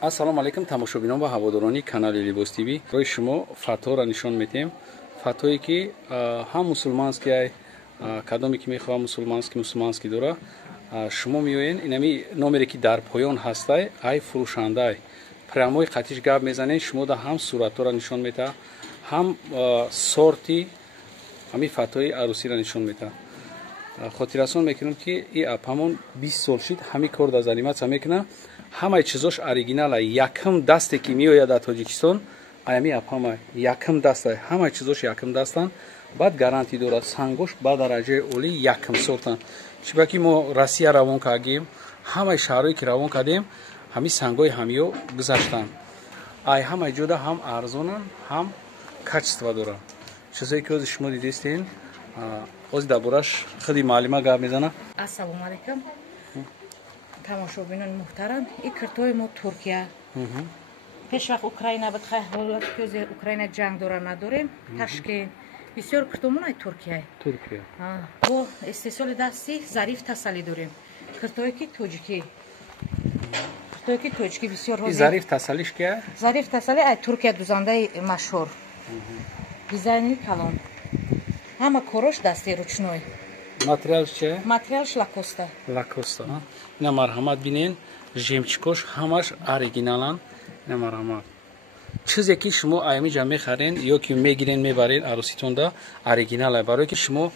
ассалому алайкум тамошобинон ва ҳаводорони канали Libos TV. Рои шумо фаторо нишон метем. Фатое ки ҳам мусулманский ай кадоме ки мехоҳам мусулманский дора шумо меоен инами номере ки дар поён ҳастай ай фурӯшандай прямои қатиш гап мезанед шумо да ҳам суратҳоро нишон мета ҳам сорти ҳами фатои арусиро нишон мета. хотиррасон мекунем ки и апамон 20 сол шид ҳами кор да заниматса мекуна ҳамаи чизош оригинала якм дасте ки меояд аз Тоҷикистон аями апама якм даста ҳамаи чизош якм дастан баъд гарантӣ дорад сангош ба дараҷаи оли якм сортан чибаки мо Россия равон кардем ҳамаи шаҳрое ки равон кардем ҳами сангои ҳамиё гузаштанд ай ҳамаи ҷода ҳам арзонан ҳам качество дорад чизое ки ҳозир шумо дидистен ҳозир дар бораш худи муаллима гап мезана. Ассалому алайкум тамошобинон муҳтарам ин киртои мо Туркия пешвақт Украина буд ҳолати ки ҳозир Украина ҷанг дора надорем Ташкент бисёр киртомон ай Туркия бо истеҳсоли дасти Зариф Тасалӣ дорем киртое ки тоҷикӣ бисёр ҳозир Зариф Тасалиш ки Зариф Тасалӣ ай Туркия дузандаи машҳур дизайни калон ҳама корош дасти ручной материалш че? Материалш лакоста. Лакоста. Ина марҳамат бинен, жемчикош ҳамаш оригиналан. Ина марҳамат. Чизе ки шумо аймиҷа мехарен ё ки мегирен мебарен аруситонда оригинал ай барое ки шумо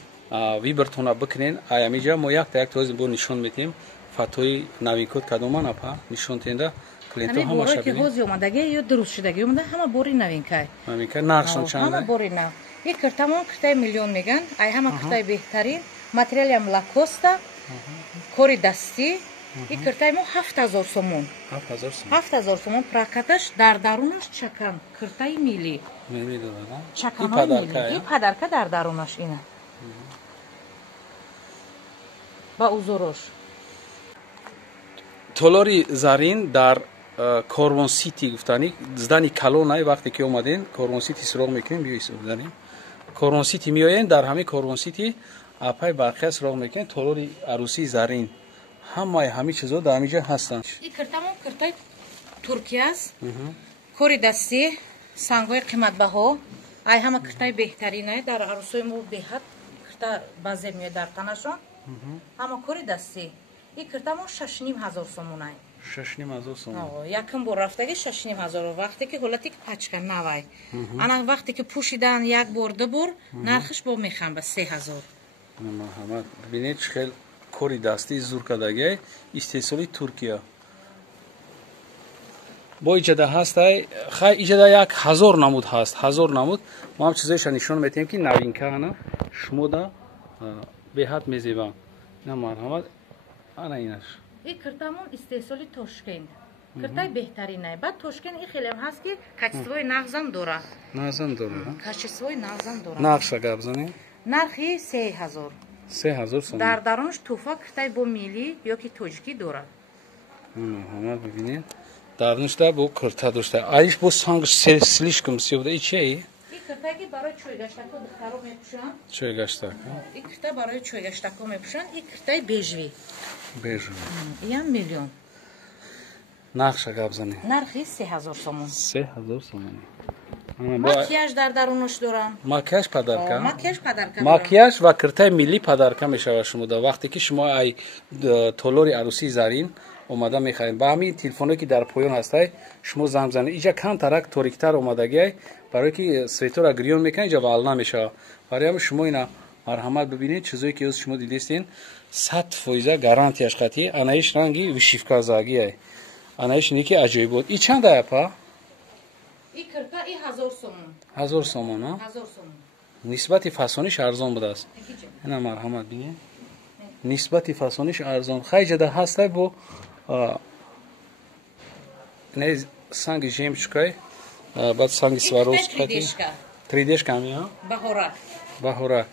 вибртона бикунен аймиҷа мо як та як тоз бо нишон метем фатои навинкот кадоман апа нишон тенда клиентон ҳамаша бинен. Ҳами ҳози омадаги ё дуруст шудаги омада ҳама бори навинкай. Навинкай нархшон чанд? Ҳама бори нав. Ин киртамон киртаи миллион меган ай ҳама киртаи беҳтарин материали ам лакоста кори дастӣ ин киртаи мо 7000 сомон 7000 сомон прокаташ дар дарунаш чакан киртаи милли чаканои милли ин падарка дар дарунаш ина ба узурош толори зарин дар Корвон Сити гуфтани здани калонай вақте ки омаден Корвон Сити суроғ мекунем биёисуданем Корвон Сити меоен дар ҳамин Корвон Сити апай барқия суроғ мекунем толори арусии зарин ҳамаи ҳамин чизо дар ҳаминҷа ҳастанд. Ин киртамон киртаи Туркия аст кори дастӣ сангҳои қиматбаҳо ай ҳама киртаи беҳтаринае дар арусои мо беҳад кирта баъзе меояд дар танашон ҳама кори дастӣ ин киртамон 6500 сомонай 6500 сомон якм бор рафтаги 6500 вақте ки ҳолати пачка навай ана вақте ки пӯшидан як бор ду бор нархиш бо мехам ба 3000. Марҳамат бинед чӣ хел кори дастии зур кардагиай истеҳсоли Туркия бо иҷада ҳастай хай иҷада як 1000 намуд ҳаст 1000 намуд мо ҳам чизоеша нишон метем ки навинка ана шумо да беҳад мезебам. Ина марҳамат ана инаш ин киртамон истеҳсоли Тошкент киртаи беҳтаринае баъд Тошкент ин хелем ҳаст ки качествои нағзам дора качествои нағзам дора нақша гап занем нархи 3000 сомон дар дарунаш туҳфа киртаи бо милли ё ки тоҷикӣ дорад. Ҳама бибинед дарунашда бо кирта дошта айш бо сангш слишком сёбда ин чие? Ин киртае ки барои чойгаштако духтаро мепӯшанд. Чойгаштак. Ин кирта барои чойгаштако мепӯшанд. Ин киртаи бежви. Ин миллион. Нақша гап занем. Нархи 3000 сомон. 3000 сомон. Макияж дар дарунаш дорам. Макияж падарка. Макияж ва киртаи милли падарка мешавад шумода вақте ки шумо ай толори арусии зарин омада мехаред ба ҳамин телефоне ки дар поён ҳастай шумо занг занед иҷа камтарак ториктар омадагиай барое ки светора гирён мекунад иҷа вална мешавад барои ҳам шумо ина марҳамат бибинед чизое ки шумо дидистен 100% гарантияш қатӣ анаиш ранги вишивказагиай анаиш ники аҷоибот и чанда апа ин кирта и 1000 сомон 1000 сомон 1000 сомон нисбати фасониш арзон будааст ина марҳамат бинед нисбати фасониш арзон хай ҷада ҳастай бо не санги жемчукай баъд санги сваровски 3D-шка мия баҳорак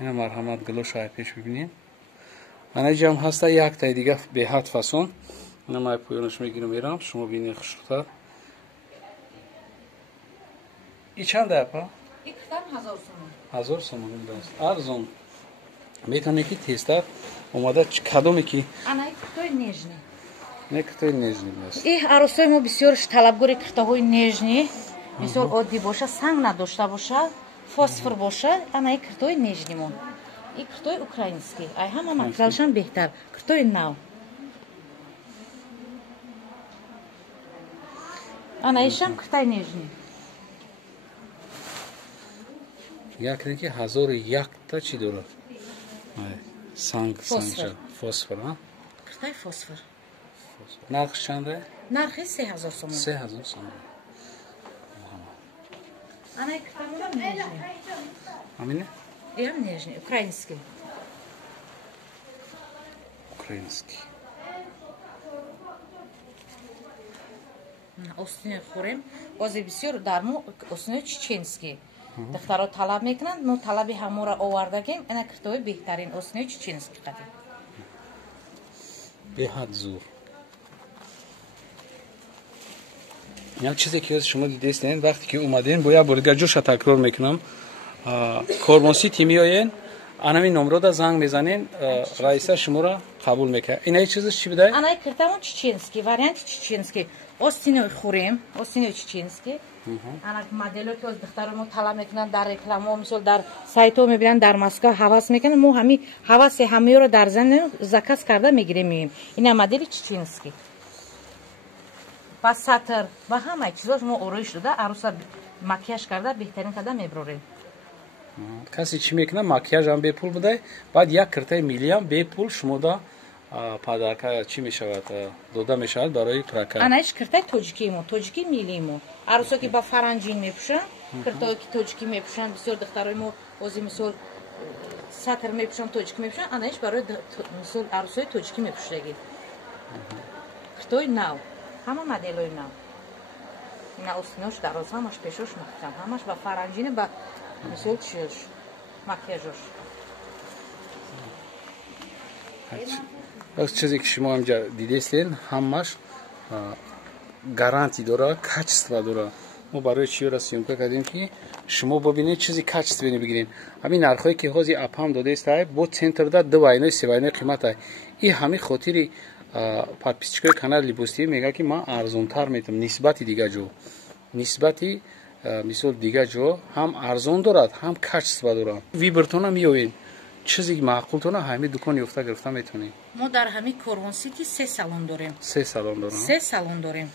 ина марҳамат глошай пеш бибинед ана ҷам ҳаста як тай дига беҳад фасон ина май поёнаш мегирам мерам шумо бинед хушрухтар и чанда апа? ин киртам 1000 сомон 1000 сомон даст арзон метавонед ки тезтар омада кадоме ки ана киртои нежни не киртои нежни аст. И аросои мо бисёр талабгори киртоҳои нежни, мисол оддӣ боша, санг надошта боша, фосфор боша, ана и киртои нежнимон. И киртои украинский. Ай ҳама материалшан беҳтар. Киртои нав. Ана ишам киртои нежни. Якнеки 1001 чӣ дорад? Санг, фосфор, а? Киртои фосфор. Нархш чанд е? Нархи 3000 сомон. 3000 сомон. Ана и киртои нежни. Амине? Иам нежни, украинский. Украинский. Остинои хӯрем, бозе бисёр дар мо остинои чеченский. Духтаро талаб мекунанд, мо талаби ҳамора овардагем, ана киртои беҳтарин остинои чеченский қадим. Беҳад зур. як чизе ки шумо дидестен, вақте ки омаден, бо як бор дигар ҷоша такрор мекунам, кормонсити меоен, анами номрода занг мезанен, раиса шуморо қабул мекунад. Инаи чизаш чӣ будай? Анаи киртамон чеченский, варианти чеченский. Остинои хӯрем, остинои чеченский. Ана модело ки оз духтаро мо талаб мекунанд, дар реклама, мисол дар сайтҳо мебинанд, дар Москва ҳавас мекунанд, мо ҳами ҳаваси ҳамеёро дар зани заказ карда мегирем меем. Ина модели чеченский. Ба сатр ва ҳамаи чизош мо ороиш дода, аруса макияж карда беҳтарин карда меброрем. Касе чӣ мекунад, макияжам бепул будай, баъд як киртаи миллиам бепул шумода падарка чӣ мешавад, дода мешавад барои прокат. Анаиш киртаи тоҷикии мо, тоҷикии миллии мо. Арусо ки ба фаранҷин мепӯшанд, киртое ки тоҷикӣ мепӯшанд, бисёр духтарои мо ози мисол сатр мепӯшанд, тоҷикӣ мепӯшанд, анаиш барои мисол арусои тоҷикӣ мепӯшдагӣ. Киртои нав, ҳама моделои нав. Ина остинош дароз, ҳамаш пешош маҳкам, ҳамаш ба фаранҷине, ба мисол чиёш, макияжош. чизе ки шумо ҳамҷа дидестен, ҳамаш гарантӣ дорад, качество дорад. мо барои чиёра сёмка кардем ки шумо бибинед чизи качественӣ бигиред. ҳамин нархҳое ки ҳози апам додестай, бо центрда 2 вайнои 3 вайнои қиматай. И ҳамин хотири подписчикои канали Libos TV мегӯяд ки ман арзонтар метавонам нисбати дигар ҷо. Нисбати мисол дигар ҷо ҳам арзон дорад, ҳам качество дорад. Вибртона меёвед. чизи маъқултона ҳамин дукон ёфта гирифта метавонед. Мо дар ҳамин Корвонсити 3 салон дорем. 3 салон дорем. 3 салон дорем.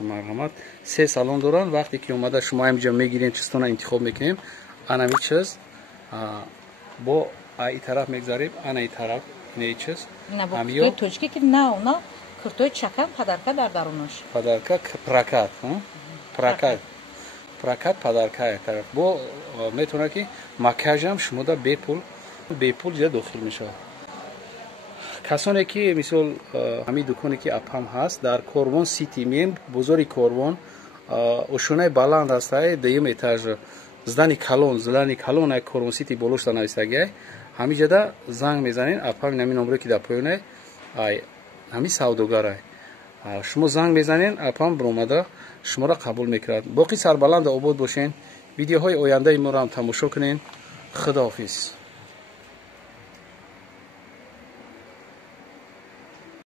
марҳамат. 3 салон доранд. вақте ки омада шумо ҳамҷа мегирем, чистона интихоб мекунем. Анами чиз бо ай тараф мегзарем, анаи тараф не чиз. Ина бо киртои тоҷикӣ ки на киртои чакан падарка дар дарунаш. Падарка прокат, прокат. Прокат падарка тараф. Бо метавонад ки макияжам шумода бепул ҷа дохил мешавад. касоне ки мисол ҳамин дуконе ки апам ҳаст дар Корвон Сити мем, бозори Корвон, ошонаи баланд ҳастай, дуюм этаж, здани калон ай Корвон Сити болошта навистагиай. ҳамин ҷада занг мезанен, апам ҳамин номере ки дар поёнай, ҳамин савдогарай. шумо занг мезанен, апам бромада шуморо қабул мекунад. боқи сарбаланда обод бошен. видеоҳои ояндаи моро ҳам тамошо кунен. худоҳофиз.